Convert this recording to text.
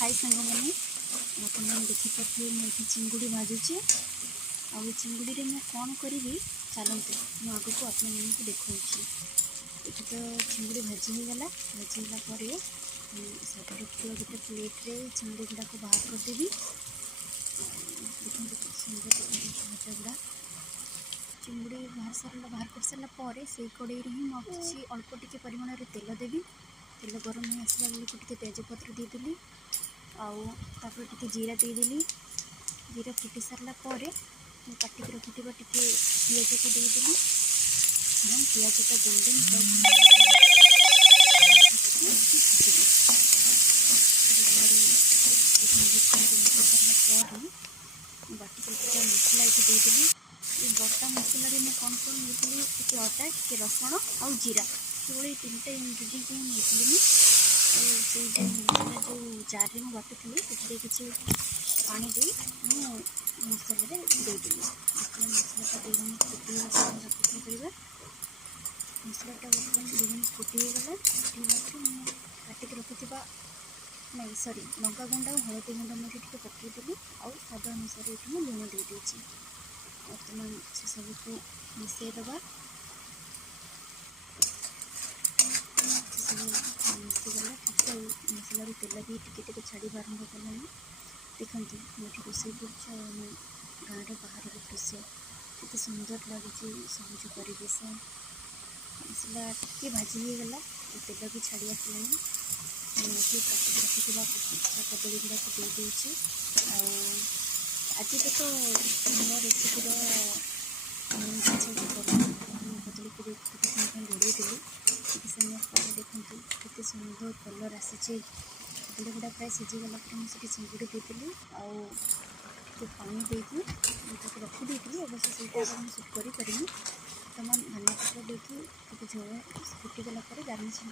हाय सांग मैंने आपने देखिपे मुझे चिंगुड़ी भाजुचे आ चिंगुड़ी में कौन करी चलते मुझे आग को आप देखा ये तो चिंगुड़ी भाजीगला भाजीगला सब रखिए गोटे प्लेट्रे चिंगुड़ी गुड़ाक बाहर करदेवी। देखते सुंदर भजा गुड़ा चिंगुड़ी बाहर कर सारापर से कड़े ही मुझे अल्प टिके परिमाण तेल देवी। तेल गरम हो आसला बेलू तेजपत्र देदेली आपर जीरा देदेली। जीरा फुटी सारापर काटिक रखि पियाज को देदेली। पियाज का गोल्डन बाटी मसला ये देदेली। ये बटा मसला मैं कौन कौन नहीं टी अदा टी रसुण आउ जीरा केवल ये 3टा इंग्रेडिएंट ही नहीं से मसला जो जार में बाटुली किसी पानी दे मसला देदेली। मसला 2 मिनट फुटेगा अपेक्षा करवा। मसलाटा बर्तमान 2 मिनट फुटीगला। फुटला काटिक रखिथा नहीं सॉरी लंका गुंड और हलदी गुंड मुझे टी पकईदेली आउ स्वाद अनुसार ये लुण दे देती। बर्तमान से सबको मिसईदबा सब मिसीगला ठीक है। मसलार तेल भी टिके छाड़ा आरंभ कला। देखते मुझे रोसे कर गाँव बाहर दृश्य केते सुंदर लगे सबुज परिवेश। मसला टे भाजीगला तेल भी छाड़ी आसला। मुझे काटिक रखिथा कदली गुड़ाक दे दूचे। आज तो नया रेसिपीर कदली को घोड़े देली। टे समय पर देखते केते सुंदर कलर आसी। कदली गुड़ा प्राय सीझीगला मुझे चिंगुड़ी देदेली आउ पानी देकी रखिदी। अवश्य से सुट कर बर्तमान धनिया पत्र देकी झोल फुटीगला गार्निशिंग।